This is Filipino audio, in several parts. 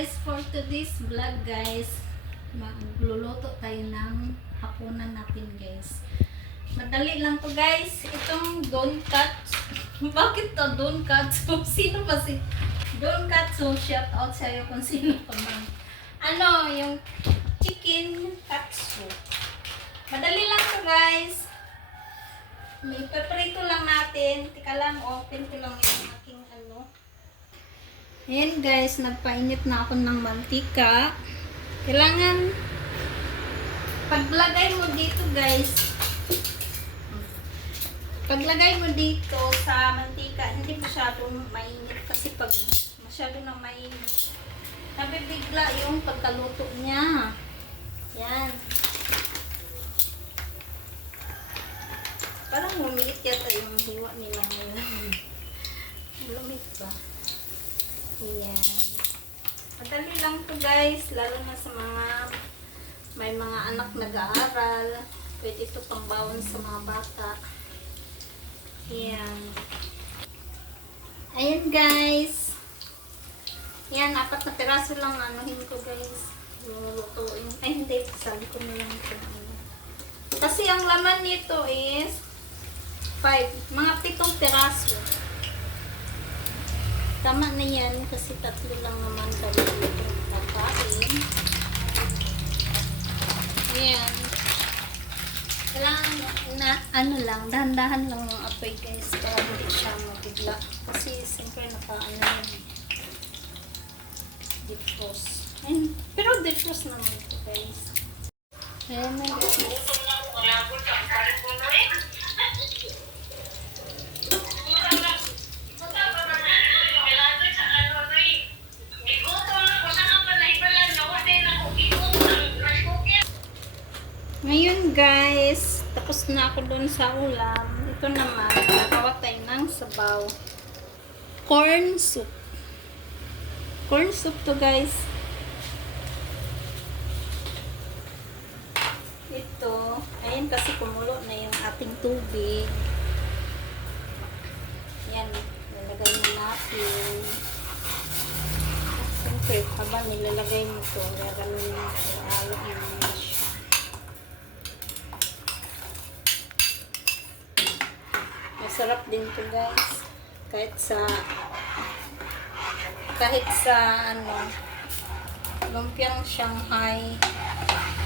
guys, for today's vlog guys, magluluto tayo ng hapunan natin guys. Madali lang to guys. Itong Donkatsu. Bakit to Donkatsu? Sino ba si Donkatsu? Shout out sa'yo kung sino ka man. Ano, yung chicken katsu. Madali lang to guys. May paprito lang natin. Tika lang, open ko lang yung aking ano. Ayan guys, nagpainit na ako ng mantika. Kailangan paglagay mo dito guys, paglagay mo dito sa mantika, hindi masyadong mainit kasi pag masyado na mainit, nabibigla yung pagkaluto niya. Yan. Parang lumiit yata yung hiwa nila ngayon. Lumit ba? Ayan. Madali lang to guys, lalo na sa mga may mga anak nag-aaral. Pwede ito pambawon sa mga bata. Ayan. Ayan guys. Ayan, 4 na piraso lang anuhin ko guys. Lulutuin. Ay hindi, sabi ko na lang ito. Kasi ang laman nito is 5, mga 7 piraso. Tama na yan kasi 3 lang naman kami dito kakain. Ayan. Kailangan na ano lang, dahan-dahan lang ang apoy guys para hindi siya mabigla. Kasi siyempre naka-ano yun. Defrost. Ayan. Pero defrost naman ito guys. Ayan na guys. Ngayon guys, tapos na ako dun sa ulam. Ito naman, nagawa tayo ng sabaw. Corn soup. Corn soup to guys. Ito, ayan kasi kumulo na yung ating tubig. Yan, lalagay na natin. Siyempre, habang nilalagay mo ito, gagawin mo ito, halo-halo mo siya. Masarap din to guys. Kahit sa ano, lumpiang Shanghai.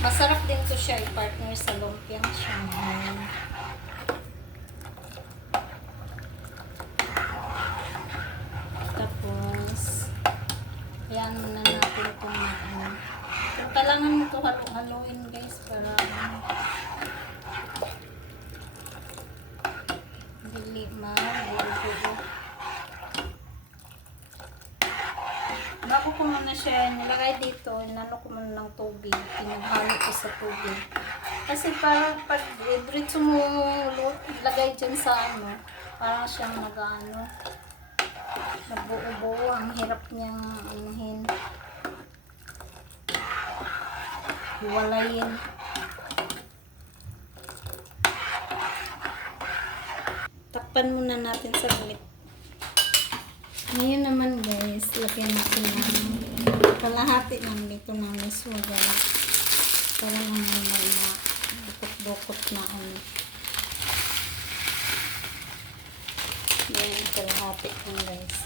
Masarap din to siya i-partner sa lumpiang Shanghai. Tapos ayan na natin itong ano. Kailangan mo ito halo-haloin guys para dili ma-buo. Bago ko muna siya nilagay dito, inano ko muna ng tubig, pinaghalo ko sa tubig. Kasi parang pag diretso mo lagay dyan sa ano, parang siyang nag-ano, nabuo-buo, ang hirap niyang anuhin. Hiwalayin. Takpan muna natin sa saglit. Ngayon naman guys, lagyan natin ng kalahati ng dito ng miswa guys. Para naman may na dukot-dukot na ano. Yan, kalahati lang guys.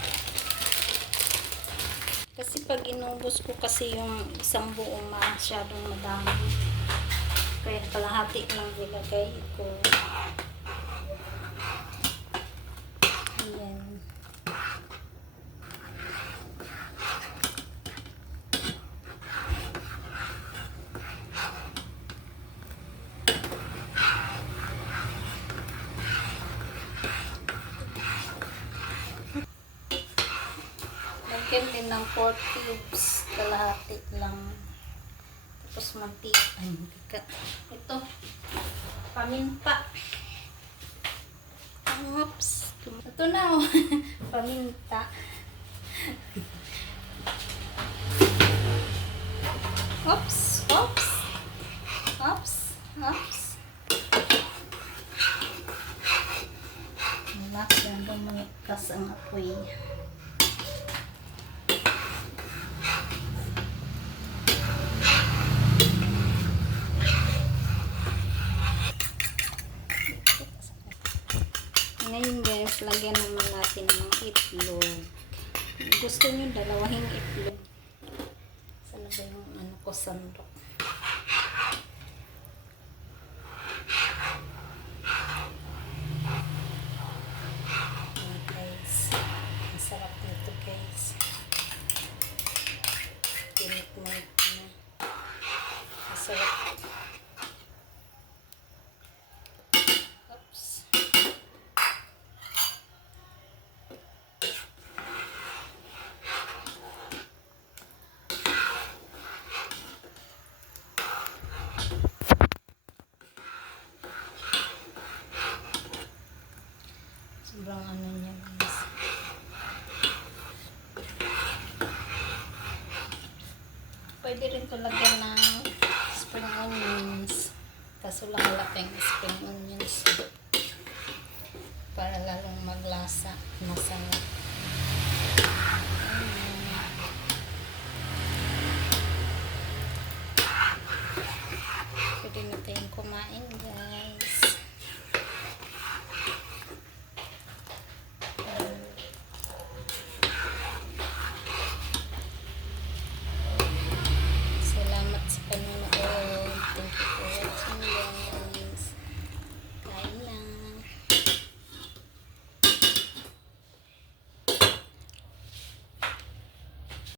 Kasi pag inubos ko kasi yung isang buo masyadong madami. Kaya kalahati lang nilagay ko. Lagyan din ng 4 cubes, kalahati lang. Tapos mantika. Ito, paminta. Oops. Ito na oh. Paminta. Oops. Oops. Oops. Oops. Yan, lumikas ang apoy. Tapos lagyan naman natin ng itlog. Gusto nyo dalawahing itlog. Sana ba yung ano ko sandok? Guys, ang sarap nito guys. Tinikman ko na. Ang sarap. Oops. Sobrang ano niya guys. Pwede rin ito lagyan ng spring onions. Kaso lang malaking spring onions. Para lalong maglasa. Masarap. Ayan.